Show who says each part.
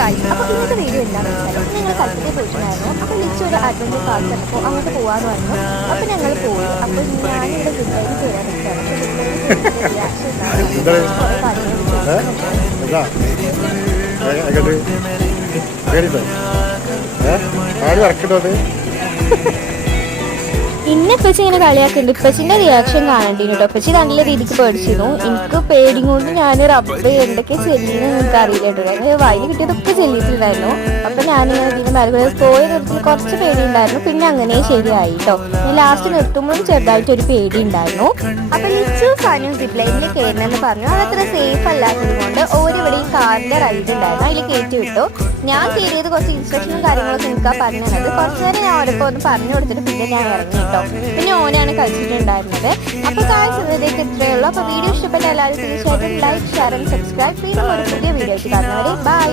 Speaker 1: Guys അപ്പോൾ ഇന്നത്തെ video എന്താണെന്ന് വെച്ചാൽ ഞങ്ങൾ കൽപ്പറ്റയിൽ പോയിട്ടുണ്ടായിരുന്നു. അപ്പോൾ ലിച്ചു ഒരു അഡ്വഞ്ചർ പാർക്ക് കണ്ടപ്പോൾ അങ്ങോട്ട് പോകാമെന്ന് പറഞ്ഞു. അപ്പോൾ ഞങ്ങൾ പോയി. അപ്പോൾ ഞാനിവിടെ സിഗ്നലിൽ കയറാൻ നിൽക്കുകയാണ്
Speaker 2: ആര് വറക്കണ്ടോ അത്
Speaker 1: ഇന്നെ ഇപ്പച്ചി ഇങ്ങനെ കളിയാക്കുന്നുണ്ട്. ഇപ്പച്ചിന്റെ റിയാക്ഷൻ കാണണ്ടിന് കേട്ടോ ഇപ്പച്ചി നല്ല രീതിക്ക് പേടിച്ചിരുന്നു. എനിക്ക് പേടി കൊണ്ട് ഞാൻ റബ്ബ് എന്തൊക്കെ ചെല്ലിന്ന് എനിക്ക് അറിയില്ല കേട്ടോ ഞാൻ വയലിൽ കിട്ടിയതൊക്കെ ചെല്ലിയിട്ടുണ്ടായിരുന്നു അപ്പൊ ഞാൻ മറുപടി പോയി നിർത്തി കുറച്ച് പേടി ഉണ്ടായിരുന്നു പിന്നെ അങ്ങനെ ശരിയായി കേട്ടോ ലാസ്റ്റ് നിർത്തുമ്പോഴും ചെറുതായിട്ട് ഒരു പേടി ഉണ്ടായിരുന്നു അപ്പൊ ലിച്ചു സനു സിപ്ലൈനിൽ പറഞ്ഞു. അതത്ര സേഫ് അല്ലാത്തത് കൊണ്ട് ഓരിവിടെ ഈ കാറിന്റെ റൈഡ് ഉണ്ടായിരുന്നു. അതിൽ കയറ്റി വിട്ടു. ഞാൻ കയറിയത് കുറച്ച് ഇൻസ്ട്രക്ഷനും കാര്യങ്ങളൊക്കെ എനിക്ക് പറഞ്ഞു തന്നത് കുറച്ച് നേരം ഞാൻ അവരൊക്കെ ഒന്ന് പറഞ്ഞു കൊടുത്തിട്ട് പിന്നെ ഞാൻ ഇറങ്ങി കേട്ടോ. പിന്നെ ഓനാണ് കളിച്ചിട്ടുണ്ടായിരുന്നത്. അപ്പൊ കാഴ്ച ഇന്നത്തേക്ക് ഇത്രയേ ഉള്ളൂ. അപ്പൊ വീഡിയോ ഇഷ്ടപ്പെട്ട എല്ലാവരും തീർച്ചയായിട്ടും ലൈക്ക് ഷെയർ ആൻഡ് സബ്സ്ക്രൈബ് ഒരു പുതിയ വീഡിയോ ആയിട്ട് ബൈ